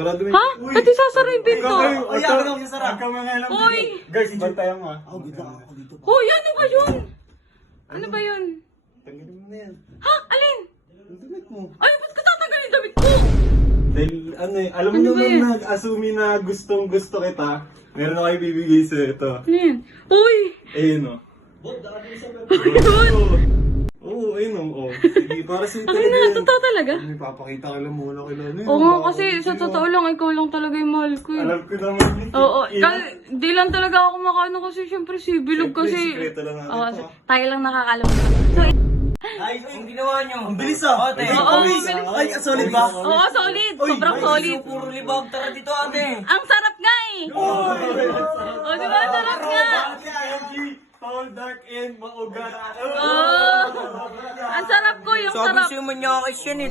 Sarado mo. Ha? Ba't isasara yung pinto? Ay, ako na sasara. Uy! Guys, bantayan mo ah. Uy, ano ba yun? Ano ba yun? Tanggalin mo na yan. Ha? Alin? Ang damit mo. Ay, ba't ka tatanggalin yung damit ko? Dahil ano eh, alam mo Ano ba naman yan? nag-assumi na gustong gusto kita. Meron ako ibibigay sa'yo ito. Ano yan? Uy! Ayun o. Ayun! Oo, ayun o. Oh. Sige, para sa'yo Ano talaga na? yan. Totoo talaga? May papakita ka lang muna kay Lalo. Oo nga kasi sa totoo lang, ikaw lang talaga yung mahal ko eh. Alam ko naman yun. Oo, Ina. di lang talaga ako makaano kasi syempre si Bilog Siyempre, kasi. sikreto lang natin Oo, to. tayo lang nakakalam nito. So, Ay, ang ginawa nyo. Ang bilis ah. Ate. Oo, bilis. Ay, solid ba? oo, solid. Sobrang solid. Puro libag. Tara dito, ate. Ang sarap nga eh. Oo, di ba? Ang sarap nga. Tall, dark, and maugat. Oo. Ang sarap ko, yung Sabi sarap. sa'yo, manyakis yan eh.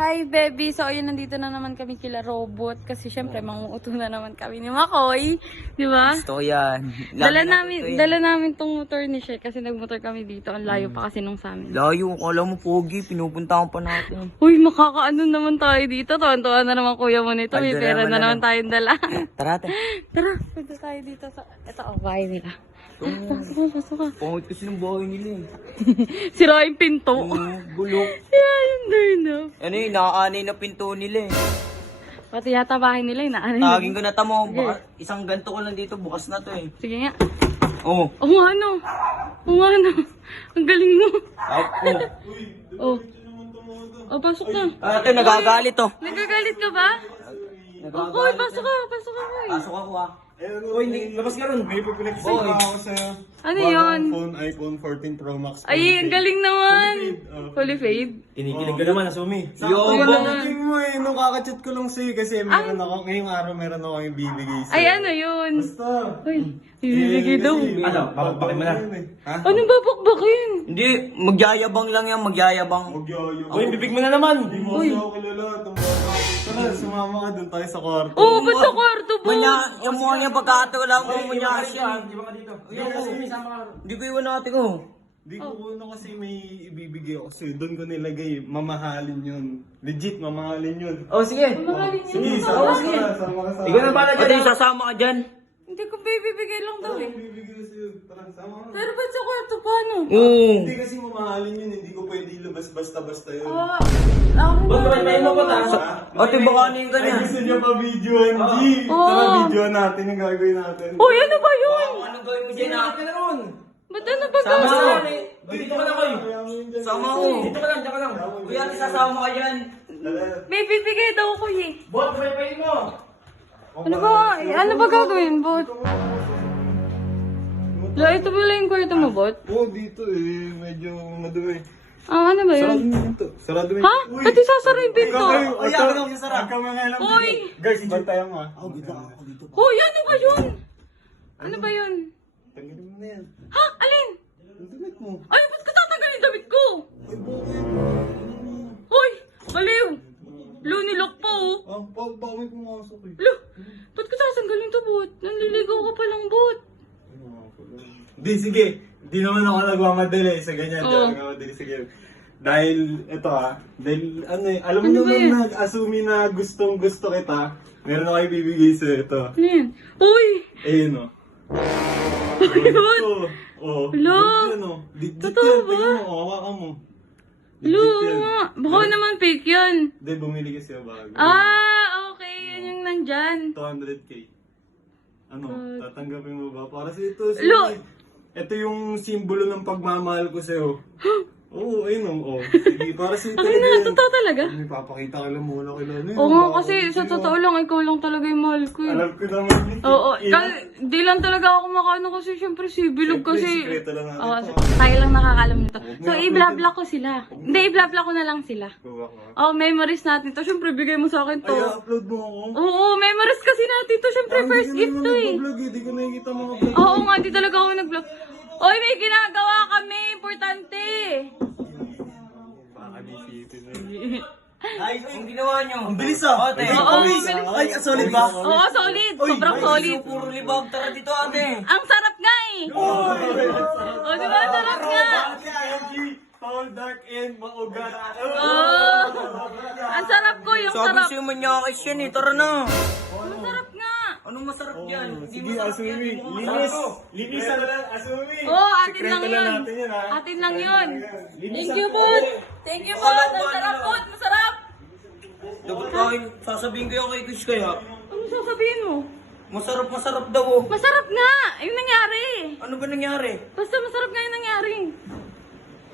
Hi, baby. So, ayun, nandito na naman kami kila Robot. Kasi, syempre, manguuto na naman kami ni Makoy. Di ba? Gusto ko yan. Dala namin tong motor ni Shek kasi nagmotor kami dito. Ang layo pa kasi nung sa amin. Layo, kala mo pogi. Pinupuntahan pa natin. Uy, makakaano naman tayo dito. Tuwan-tuwa na naman kuya mo nito. May Pagdala pera mo na na naman lang. tayong dala. Tara, ate. Tara, punta tayo dito sa... Ito, ang bahay nila. Pasok ka, pasok ka. Pangit kasi ng bahay nila eh. Sira yung pinto. Bulok. Sira yung doorknob. Ano yun, nakaanay na pinto nila eh. Pati yata bahay nila yung naanay. Tagin ko na tamo. Baka isang ganto ko lang dito. Bukas na to eh. Sige nga. Oo. Oo nga ano. Oo nga ano. Ang galing mo. Oh. Oh, pasok na. Ate, nagagalit to. Nagagalit ka ba? Oy, pasok ka. Pasok ka, Koy. Pasok ako ah. Uy, labas ka ron. May pipinag-save Boy. ako sa'yo. Ano Bagong yun? phone, iPhone 14 Pro Max. Ay, ang galing naman. Fully fade. Kinikilig ka naman, Asumi. Yo, Sakto bang- lang mo eh. Nung kakachat ko lang sa'yo kasi meron ako, ngayong araw meron ako yung bibigay sa'yo. Ay, ano yun? Basta. Uy, bibigay daw. Ano? Babakbakin mo na. Ha? Anong babakbakin? Hindi, magyayabang lang yan, magyayabang. Magyoyo. Uy, bibig mo na naman. Hindi mo kasi ako kilala. Tara, sumama ka dun tayo sa kwarto. Oo, ba't sa kwarto po? Yung mukha niya pagkatawa mo, manyakas yan. Di ba ka dito? Hindi ko iwan natin ko. Di ko una kasi may ibibigay ako sa'yo. Doon ko nilagay, mamahalin yun. Legit, mamahalin yun. Oh, sige. Sige, sama ka. Sama ka sa Ikaw na pala dyan. Ate, sasama ka dyan. Hindi ko bibigay lang daw eh. Ibibigay sa'yo. Tara, sama ka. Pero ba't sa kwarto paano? Oo. Hindi kasi mamahalin yun. Hindi ko pwede ilabas basta-basta yun. Ako ba? Ate, baka ano yung Ay, ganyan? gusto niya pa videoan, G. Oo. Tara, videoan natin yung gagawin natin. Uy, ano ba yun? Ano gawin mo dyan? Ka na ron. Ba't ano ba Sama gawin? ka. Dito ka na kayo. Sama ko. Dito ka lang, dito ka lang. Uy, ate, sasama ka dyan. May bibigay daw ko eh. Bot, pay mo. Ano ba? Ano ba gagawin, Bot? La, ito pala yung kwarto mo, Bot? Oo, dito eh. Medyo madumi. Ah, ano ba Sarado yun? mo yun to. Sarado mo yun. Ha? Ba't isasara yung pinto? Ay, ako na sasara. Uy! Guys, bantayan mo ah. Uy, ano ba yun? Ano ba yun? Tanggalin mo na yan. Ha? Alin? Ang damit mo. Ay, ba't ka tatanggalin yung damit ko? Ay, bakit? Uy! Baliw! Lo, nilok pa oh. Ah, baka may pumasok eh. Lo, ba't ka tatanggalin to, Bot? Nanliligaw ka pa lang, Bot. Di, sige. Di naman ako nagmamadali sa ganyan. Di Oo. ako nagmamadali sa ganyan. Dahil, ito dahil ano eh, alam mo Ano ba naman yan? nag-assumi na gustong gusto kita. Meron ako ibibigay sa'yo ito. Ano yan? Uy! Ayun o. Bot! Oo. Hala. Yan o. Legit Totoo yan. ba? Tingnan mo, hawakan mo. Lo, Legit yan. nga. Baka naman fake yun. Hindi, bumili kasi ako bago. Ah, okay. Yan yung nandyan. 200k. Ano, God. tatanggapin mo ba? Para sa ito, Lo! ito yung simbolo ng pagmamahal ko sa'yo. Oo, ayun o. Sige, para sa ito. Ano na, totoo talaga? May papakita ka lang muna kay Lalo. Oo nga kasi sa totoo lang, ikaw lang talaga yung mahal ko eh. Alam ko naman yun. Oo, Ina. di lang talaga ako makaano kasi syempre si Bilog Siyempre, kasi. sikreto lang natin Oo, to. tayo lang nakakalam nito. So, mo i-blabla ko sila. Hindi, i-blabla ko na lang sila. Gawa ko. Oh, memories natin to. Syempre, bigay mo sa akin to. Ay, upload mo ako. Oo, memories kasi natin to. Syempre, first gift to eh. Hindi ko nakikita mga vlog. Oo nga, di talaga ako nag-vlog. Oy, may ginagawa kami. Importante. Baka disipin na yun. Ay, ang ginawa nyo. Ang bilis ah. Ate. Oo, bilis. Ay, solid ba? Oo, solid. Sobrang solid. Puro libag. Tara dito, ate. Ang sarap nga eh. Oo, di ba? Ang sarap nga. Tall, tall, dark, and maugat. Oh! Ang sarap ko, yung Sabi sarap. sa'yo manyakis yan eh, tara na. Ang sarap nga. Anong masarap yan? Hindi Sige, masarap Asumi. yan, hindi mo Linis. masarap. Linisan na lang, Asumi. Oh, atin Sekreto lang yun. natin yun, ha? Atin lang yun. Linisan Thank you, ko. Bud. Thank you, Bud. Ang sarap, Bud. Masarap. Dapat kain, sasabihin ko yung kay Chris kaya. Ano sasabihin mo? Masarap daw oh. Masarap nga. Yung nangyari. Ano ba nangyari? Basta masarap nga yung nangyari.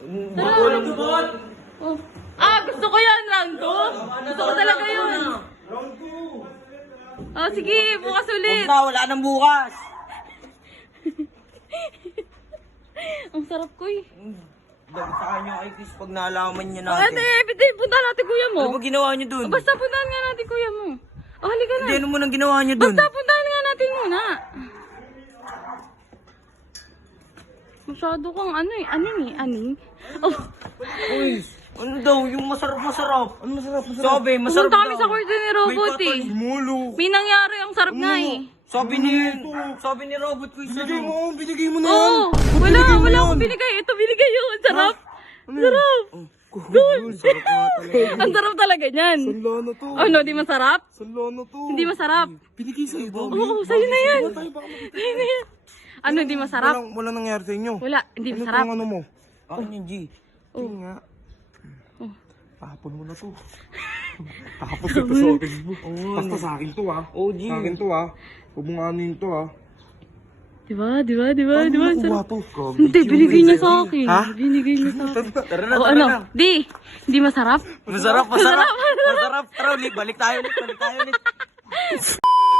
Walang bukod. Oh. Ah, gusto ko yan, round 2. Gusto ko talaga yun. Round 2. Oh, sige, bukas ulit. Huwag na, wala nang bukas. Ang sarap ko eh. Dapat sa kanya kay Chris pag naalaman niya Oh, natin. ate, bitin, punta natin kuya mo. Ano ba ginawa niyo dun? Basta puntahan nga natin kuya mo. Oh, halika na. Hindi, ano mo nang ginawa niyo dun? Basta puntahan nga natin muna. Masyado kang ano eh, aning. Oh, Uy, ano daw, yung masarap. Ano masarap? Sabi, masarap pumunta kami daw. sa kwarto ni Robot eh. Mulo. May nangyari, ang sarap nga eh. Sabi ni Robot ko isa Binigay mo na. Oo, wala akong binigay. Ito binigay yun, ang sarap. Sarap. Good. Ang sarap talaga niyan. Sanla na to. Ano, di masarap? Sanla na to. Hindi masarap. Binigay sa'yo ba? Oo, sa'yo na yan. Sa'yo na yan. Ano, di masarap? Wala nangyari sa inyo. Wala, hindi masarap. Ano mo? Akin yung G. Hindi nga. Oh. Tapon mo na to. Tapos ito sa Facebook. Basta sa akin to, ha. Oh, G. Sa akin to, ha. Huwag mong anin to, ha. Diba? Ano Ang nakuha sarap. to? Hindi, binigay niya sa akin. Ha? Binigay niya sa akin. Tara na, O tara ano? na. Di masarap? Masarap. Tara, ulit, balik tayo ulit.